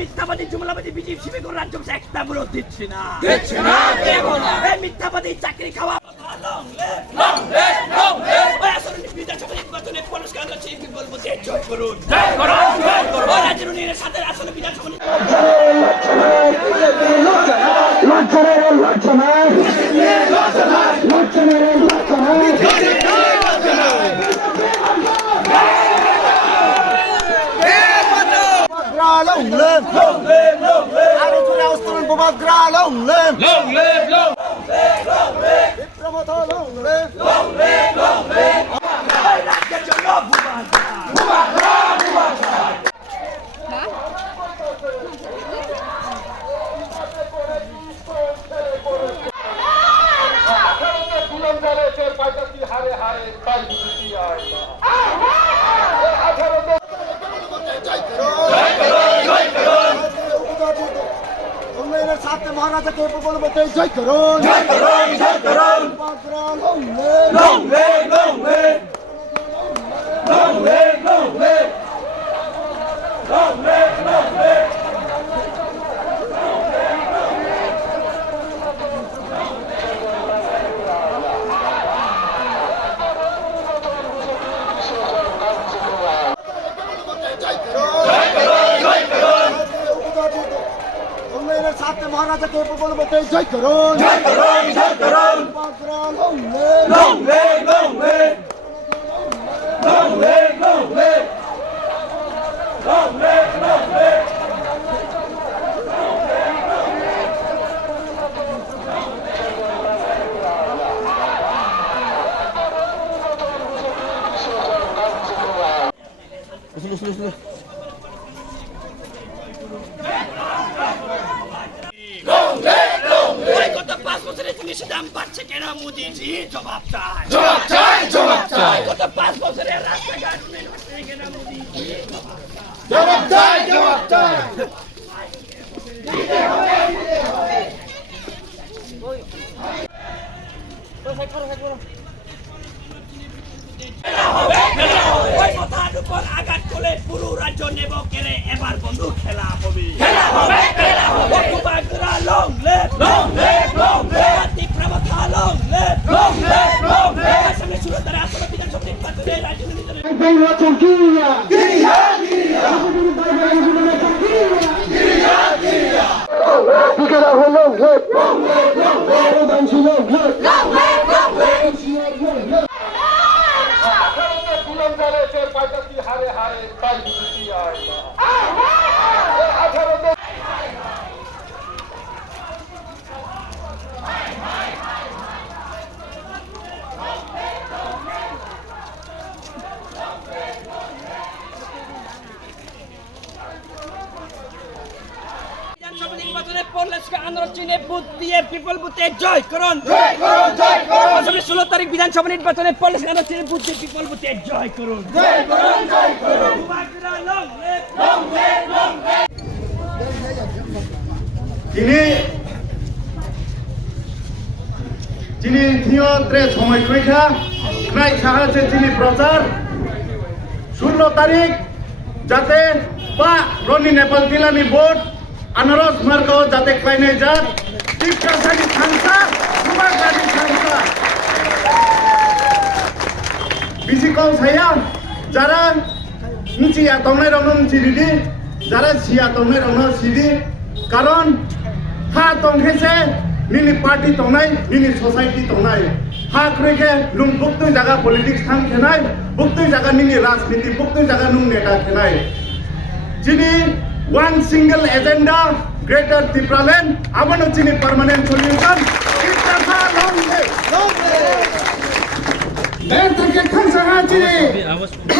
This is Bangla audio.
মিথ্যাবাদী জুমলাবাদী বিজেপি শিবির রাজ্য একটা বিরোধ দিচ্ছে না মিথ্যাবাদী চাকরি খাওয়া Long live! Long live! Long live! I don't know what's going on. Long live! Long live! Long live! Long live! Long live! Long live! Long live! Get your love, Bumaka! Bumaka! Bumaka! महाराजा के बोल बते जय करो जय करो जय करो long live long live long live long live long live long live long live महाराजा के बोल बते जय करो जय करो जय करो long live long live long live long live long live long live long live listen দাম পাচ্ছে কেন মোদিজি জবাব চাই জবাব চাই জবাব চাই গত 5 বছরের রাস্তাঘাট মেরামত কেন মোদিজি জবাব চাই জবাব চাই দিতে হবে ওই সাইড করো ওই কথার উপর আঘাত করে পুরো রাজ্য নেব কেড়ে এবার বন্ধু খেলা হবে long live long live long live long live long live long live সামনে শুরু করে আসলে বিধানসভা নির্বাচনে রাজনীতিতে নির্বাচন কিয়া কিয়া কিয়া কিয়া বিকেলা হলো long live long live long live প্রধান ছিল long live long live দুলন দলে চের পাইতাছি হারে হারে তাই বুঝি আয় নির্বাচনে পড়লেসকে আন্দোলন চিনে বুথ দিয়ে পিপল বুথে জয় করুন জয় করুন জয় করুন আসলে 16 তারিখ বিধানসভা নির্বাচনে পড়লেসকে আন্দোলন চিনে বুথ দিয়ে পিপল বুথে জয় করুন জয় করুন জয় করুন long live long live long live যিনি থিওত্রে সময় কইখা নাই সাহায্যে যিনি প্রচার 16 তারিখ যাতে বা রনি নেপাল দিলানি ভোট আনারস মার্গ যাতে ক্লাইনে যাত টিপকাসানি সংস্থা সুমাগানি সংস্থা বিসি কল ছায়া যারা নিচিয়া তংনাই রং চিরিদি যারা সিয়া তংনাই রং সিদি কারণ হা তংখেছে নিনি পার্টি তংনাই নিনি সোসাইটি তংনাই হা ক্রেকে নুং বুকতুই জায়গা পলিটিক্স থাম খেনাই বুকতুই জায়গা নিনি রাজনীতি বুকতুই জায়গা নুং নেতা খেনাই যিনি one single agenda greater Tipraland abano chini permanent solution Tiprasa long live long live